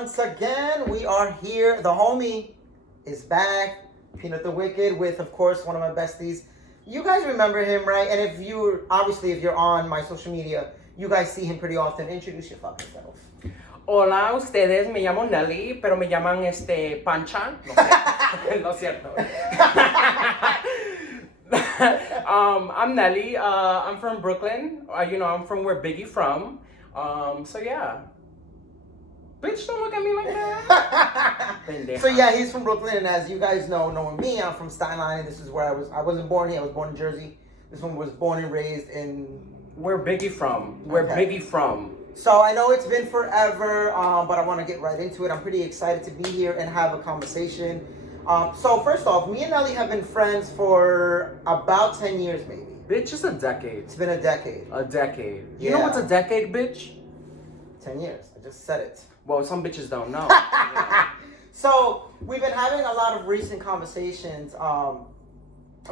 once again, we are here. The homie is back. Peanut the Wicked with, of course, one of my besties. You guys remember him, right? And if you're on my social media, you guys see him pretty often. Introduce your fucking self. Hola, ustedes, me llamo Nelly, pero me llaman Pancha. No sé, no es cierto. I'm Nelly. I'm from Brooklyn. I'm from where Biggie from. So yeah. Bitch, don't look at me like that. So yeah, he's from Brooklyn, and as you guys knowing me, I'm from Staten Island. This is where I wasn't born here. I was born in Jersey. This one was born and raised in. Where Biggie from? Biggie from? So I know it's been forever, but I want to get right into it. I'm pretty excited to be here and have a conversation. So first off, me and Nelly have been friends for about 10 years, maybe. Bitch, it's a decade. It's been a decade. A decade. Yeah. You know what's a decade, bitch? 10 years. I just said it. Well, some bitches don't know. So we've been having a lot of recent conversations,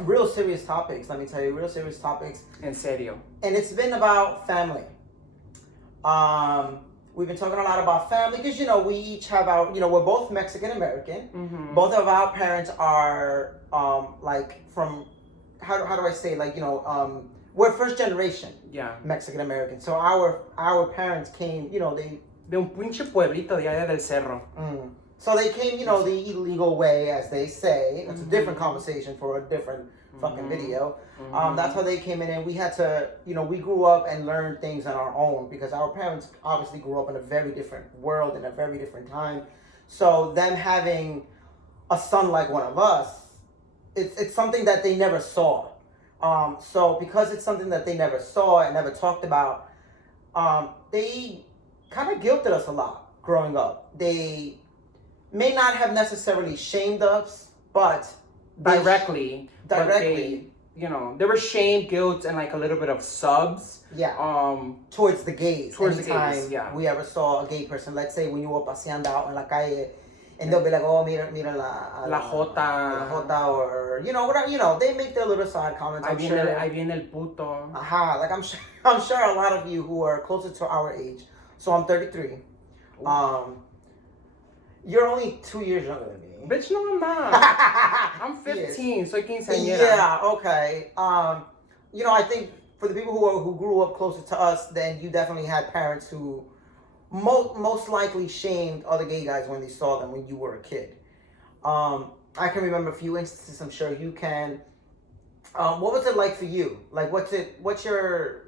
real serious topics. Let me tell you, real serious topics. En serio. And it's been about family. We've been talking a lot about family because we each have our, we're both Mexican American. Mm-hmm. Both of our parents are like from, how do I say, like, we're first generation. Yeah. Mexican American. So our parents came, they. De un pinche pueblito de allá del cerro. So they came, the illegal way, as they say. It's a different conversation for a different fucking video. That's how they came in, and we had to, we grew up and learned things on our own because our parents obviously grew up in a very different world in a very different time. So them having a son like one of us, it's something that they never saw. So because it's something that they never saw and never talked about, they kind of guilted us a lot growing up. They may not have necessarily shamed us, but directly. They, there was shame, guilt, and like a little bit of subs. Yeah. Towards the gays. Towards Anytime the gays, yeah. we ever saw a gay person, let's say when you were paseando out in la calle, and they'll be like, oh, mira la jota. La jota, or, whatever, they make their little side comments. Ahí viene el puto. Like I'm sure a lot of you who are closer to our age. So I'm 33. You're only 2 years younger than me. Bitch, no, I'm not. I'm 15, soy quinceañera. Yeah, okay. I think for the people who grew up closer to us, then you definitely had parents who most likely shamed other gay guys when they saw them when you were a kid. I can remember a few instances. I'm sure you can. What was it like for you? Like, what's your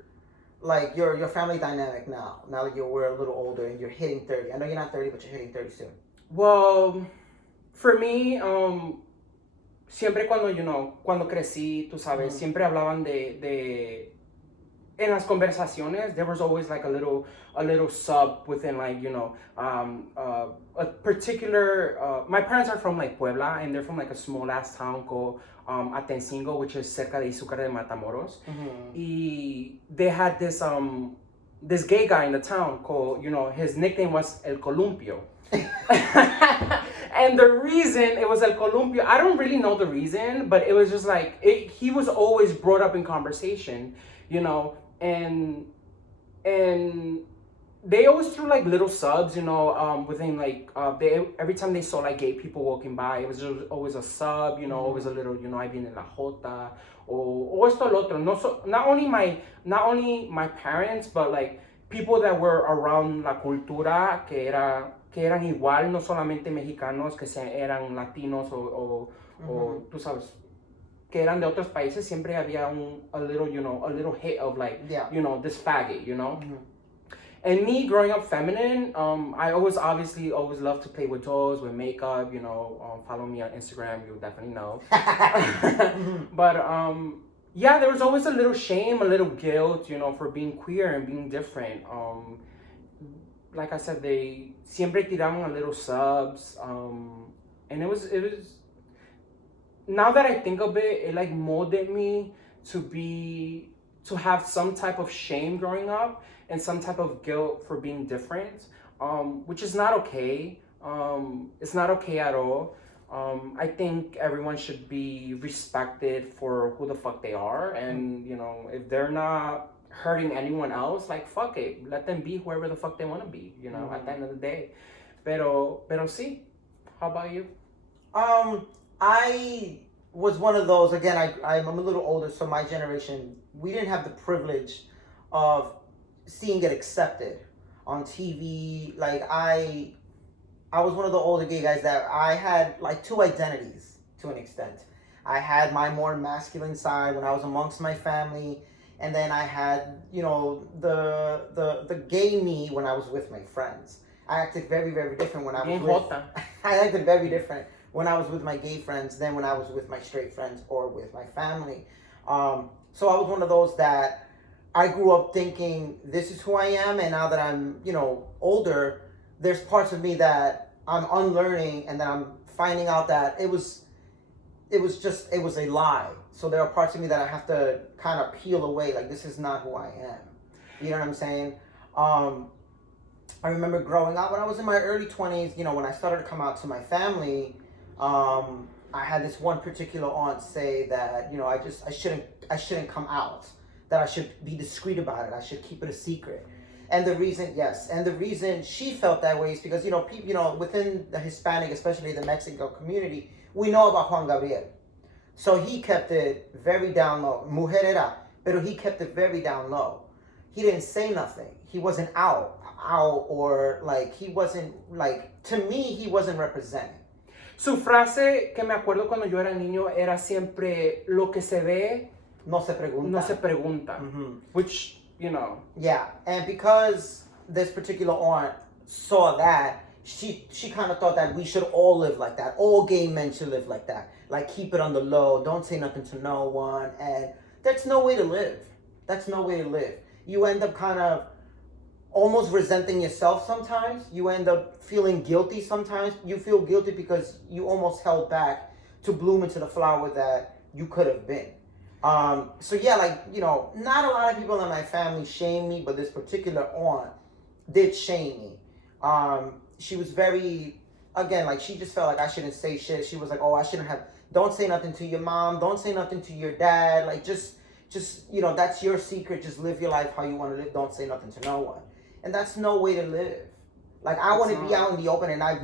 like your family dynamic now that we're a little older and you're hitting 30? I know you're not 30, but you're hitting 30 soon. Well, for me, siempre cuando crecí, tú sabes, siempre hablaban de en las conversaciones, there was always like a little sub within, like, a particular, my parents are from like Puebla, and they're from like a small ass town called Atencingo, which is cerca de Izúcar de Matamoros. Y they had this gay guy in the town called, his nickname was El Columpio. And the reason it was El Columpio, I don't really know the reason, but it was just like, he was always brought up in conversation, and they always threw like little subs, within like, every time they saw like gay people walking by, it was just always a sub, always a little, ahí viene la jota, o esto el otro. Not only my parents, but like people that were around la cultura que eran igual, no solamente mexicanos, que eran latinos o tú sabes, que eran de otros países, siempre había a little hit of like, this faggot, And me growing up feminine, I always loved to play with toys, with makeup, follow me on Instagram, you'll definitely know. But yeah, there was always a little shame, a little guilt, for being queer and being different. Like I said, they siempre tiraban a little subs, and it was. Now that I think of it, it like molded me to have some type of shame growing up and some type of guilt for being different, which is not okay. It's not okay at all. I think everyone should be respected for who the fuck they are, and if they're not hurting anyone else, like, fuck it, let them be whoever the fuck they want to be, at the end of the day. Pero sí. How about you? I was one of those. Again, I'm a little older, so my generation, we didn't have the privilege of seeing it accepted on TV. Like I was one of the older gay guys that I had like two identities to an extent. I had my more masculine side when I was amongst my family, and then I had, you know, the gay me when I was with my friends. I acted very, very different when I was with. I acted very different when I was with my gay friends than when I was with my straight friends or with my family. So I was one of those that I grew up thinking this is who I am, and now that I'm, you know, older, there's parts of me that I'm unlearning, and that I'm finding out that it was a lie. So there are parts of me that I have to kind of peel away. Like, this is not who I am. You know what I'm saying? I remember growing up when I was in my early 20s, you know, when I started to come out to my family, I had this one particular aunt say that, you know, I shouldn't come out, that I should be discreet about it. I should keep it a secret. And the reason she felt that way is because, you know, people, you know, within the Hispanic, especially the Mexican community, we know about Juan Gabriel. So he kept it very down low. Mujer era, pero he kept it very down low. He didn't say nothing. He wasn't out, or like, he wasn't, like, to me, he wasn't representing. Su frase que me acuerdo cuando yo era niño era siempre, lo que se ve, no se pregunta. No se pregunta. Mm-hmm. Which, you know. Yeah, and because this particular aunt saw that, she kind of thought that we should all live like that. All gay men should live like that. Like, keep it on the low. Don't say nothing to no one. And that's no way to live. That's no way to live. You end up kind of almost resenting yourself sometimes. You end up feeling guilty sometimes. You feel guilty because you almost held back to bloom into the flower that you could have been. So yeah, like, you know, not a lot of people in my family shame me, but this particular aunt did shame me. She was very, again, like, she just felt like I shouldn't say shit. She was like, oh, I shouldn't have, don't say nothing to your mom, don't say nothing to your dad, like, just, you know, that's your secret, just live your life how you want to live, don't say nothing to no one. And that's no way to live. Like, I want to be out in the open, and I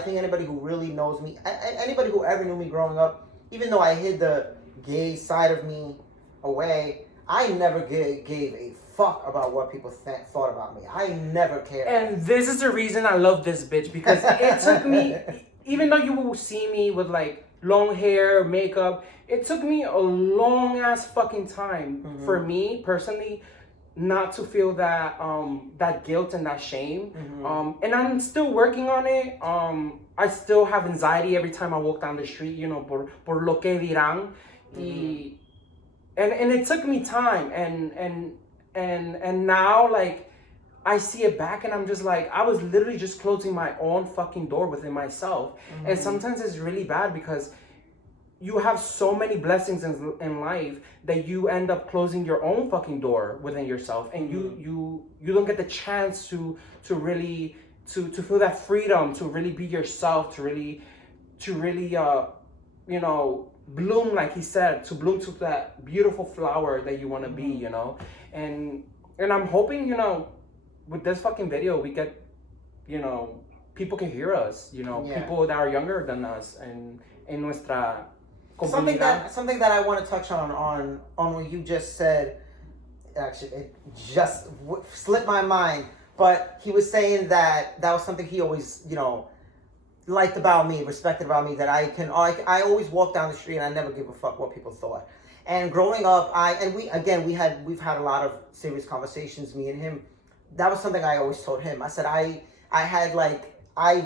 think anybody who really knows me, anybody who ever knew me growing up, even though I hid the gay side of me away, I never gave a fuck about what people thought about me. I never cared. And this is the reason I love this bitch, because it took me, even though you will see me with like long hair, makeup, it took me a long ass fucking time for me personally not to feel that that guilt and that shame. And I'm still working on it. I still have anxiety every time I walk down the street, you know, por lo que dirán. And it took me time, and now, like, I see it back, and I'm just like, I was literally just closing my own fucking door within myself. And sometimes it's really bad because you have so many blessings in life that you end up closing your own fucking door within yourself, and you don't get the chance to really to feel that freedom, to really be yourself, to really you know, bloom, like he said, to bloom to that beautiful flower that you want to be, you know. And I'm hoping, you know, with this fucking video we get, you know, people can hear us, you know, people that are younger than us, and in nuestra comunidad. Something that I want to touch on what you just said. Actually, it just slipped my mind, but he was saying that was something he always, you know, liked about me, respected about me, that I always walk down the street and I never give a fuck what people thought. And growing up, we've had a lot of serious conversations, me and him. That was something I always told him. I said I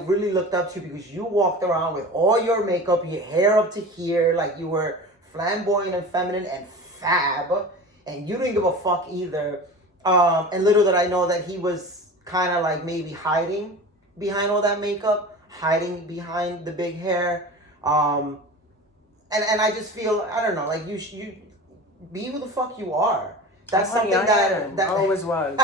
really looked up to you because you walked around with all your makeup, your hair up to here, like you were flamboyant and feminine and fab, and you didn't give a fuck either. And little did I know that he was kind of like maybe hiding behind all that makeup, hiding behind the big hair. And I just feel, I don't know, like you be who the fuck you are. That's something that always was.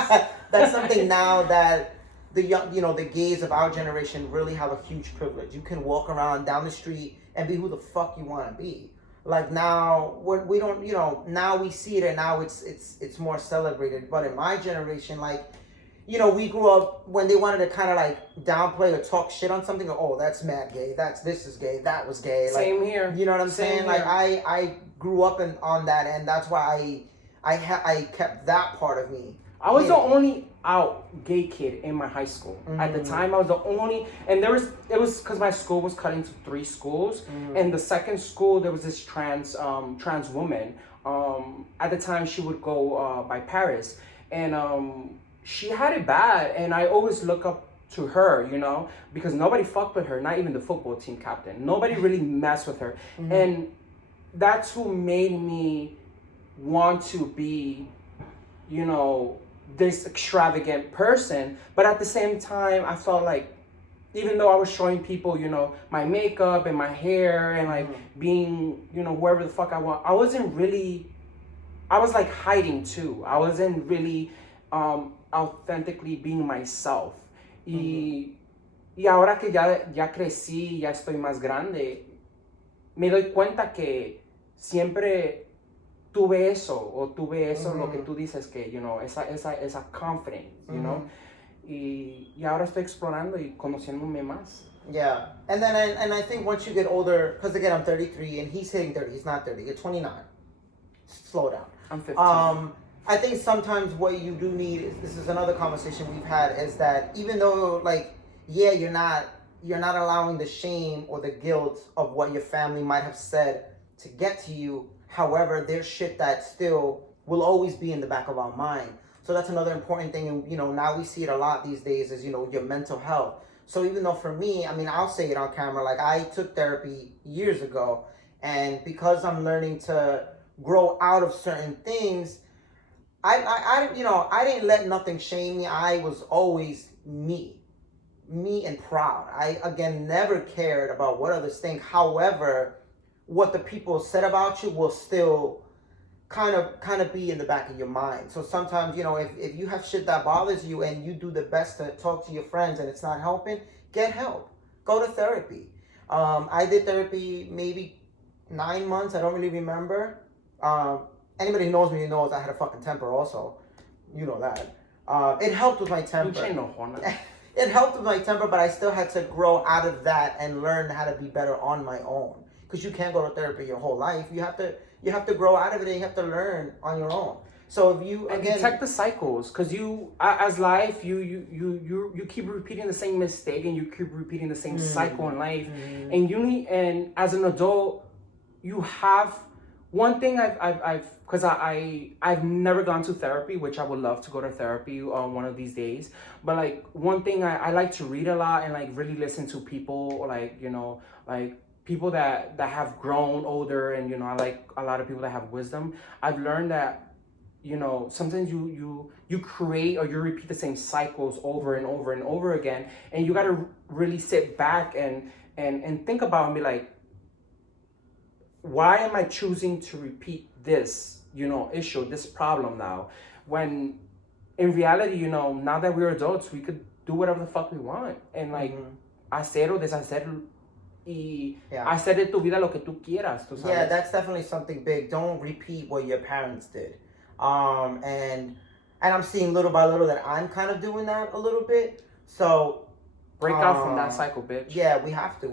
That's something now that the young, you know, the gays of our generation really have a huge privilege. You can walk around down the street and be who the fuck you want to be. Like now, we don't, you know, now we see it and now it's more celebrated. But in my generation, like, you know, we grew up when they wanted to kind of like downplay or talk shit on something. Oh, that's mad gay. This is gay. That was gay. Like, Same here. You know what I'm Same saying? here. Like I grew up on that, and that's why I kept that part of me. I was the only out gay kid in my high school. At the time, I was the only, and it was because my school was cut into 3 schools, and the second school there was this trans woman. At the time, she would go by Paris, and she had it bad, and I always look up to her, you know, because nobody fucked with her, not even the football team captain. Nobody really messed with her, and that's who made me want to be, you know, this extravagant person. But at the same time, I felt like, even though I was showing people, you know, my makeup and my hair and like being, you know, wherever the fuck I want, I was like hiding too. I wasn't really authentically being myself. Y ahora que ya crecí, ya estoy más grande, me doy cuenta que siempre tuve eso, lo que tú dices que, you know, esa confidence, you know, y ahora estoy explorando y conociéndome más. Yeah, and then and I think once you get older, because again I'm 33 and he's hitting 30, he's not 30, you're 29. Slow down. I'm 15. I think sometimes what you do need, this is another conversation we've had, is that even though like, yeah, you're not allowing the shame or the guilt of what your family might have said to get to you. However, there's shit that still will always be in the back of our mind. So that's another important thing. And, you know, now we see it a lot these days is, you know, your mental health. So even though for me, I mean, I'll say it on camera, like I took therapy years ago. And because I'm learning to grow out of certain things, I didn't let nothing shame me. I was always me and proud. I, again, never cared about what others think. However, what the people said about you will still kind of be in the back of your mind. So sometimes, you know, if you have shit that bothers you and you do the best to talk to your friends and it's not helping, get help. Go to therapy. I did therapy maybe 9 months. I don't really remember. Anybody who knows me knows I had a fucking temper also. You know that. It helped with my temper. It helped with my temper, but I still had to grow out of that and learn how to be better on my own. Because you can't go to therapy your whole life. You have to grow out of it and you have to learn on your own. So if you again detect the cycles, because you as life you keep repeating the same mistake and you keep repeating the same cycle in life, and as an adult you have one thing I've never gone to therapy, which I would love to go to therapy one of these days. But like one thing I like to read a lot and like really listen to people, or like, you know, like people that have grown older, and, you know, I like a lot of people that have wisdom. I've learned that, you know, sometimes you create or you repeat the same cycles over and over and over again, and you got to really sit back and think about and be like, why am I choosing to repeat this, you know, issue, this problem now, when in reality, you know, now that we're adults, we could do whatever the fuck we want, and like hacer o deshacer. Hacer de tu vida lo que tú quieras, tú sabes. Yeah, that's definitely something big. Don't repeat what your parents did. And I'm seeing little by little that I'm kind of doing that a little bit. So break out from that cycle, bitch. Yeah, we have to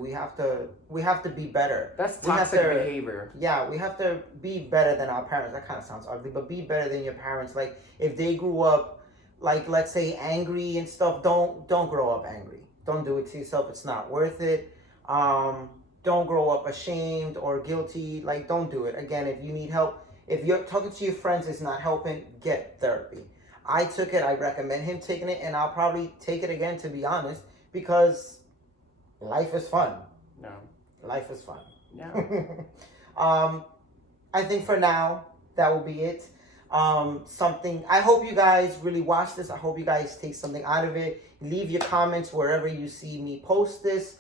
be better. That's toxic behavior. Yeah, we have to be better than our parents. That kind of sounds ugly, but be better than your parents. Like if they grew up, like let's say angry and stuff, don't grow up angry. Don't do it to yourself. It's not worth it. Don't grow up ashamed or guilty. Like, don't do it. Again, if you need help, if you're talking to your friends, it's not helping, get therapy. I took it. I recommend him taking it, and I'll probably take it again, to be honest, because life is fun. No. Life is fun. Yeah. I think for now, that will be it. I hope you guys really watch this. I hope you guys take something out of it. Leave your comments wherever you see me post this.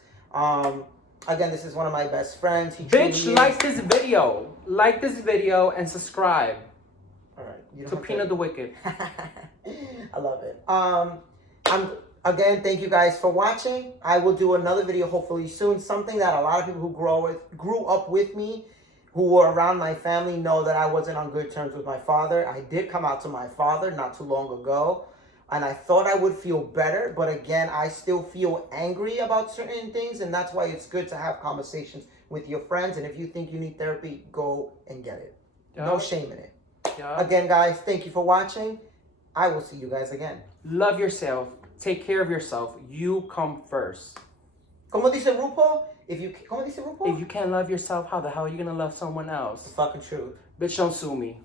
Again, this is one of my best friends. Bitch, like this video. Like this video and subscribe. All right. To Peanut the Wicked. I love it. Again, thank you guys for watching. I will do another video hopefully soon. Something that a lot of people who grew up with me, who were around my family, know that I wasn't on good terms with my father. I did come out to my father not too long ago. and I thought I would feel better, but again, I still feel angry about certain things, and that's why it's good to have conversations with your friends. And if you think you need therapy, go and get it. No shame in it. Again, guys, thank you for watching. I will see you guys again. Love yourself. Take care of yourself. You come first. Como dice RuPaul? If you can't love yourself, how the hell are you gonna love someone else? It's the fucking truth. Bitch, don't sue me.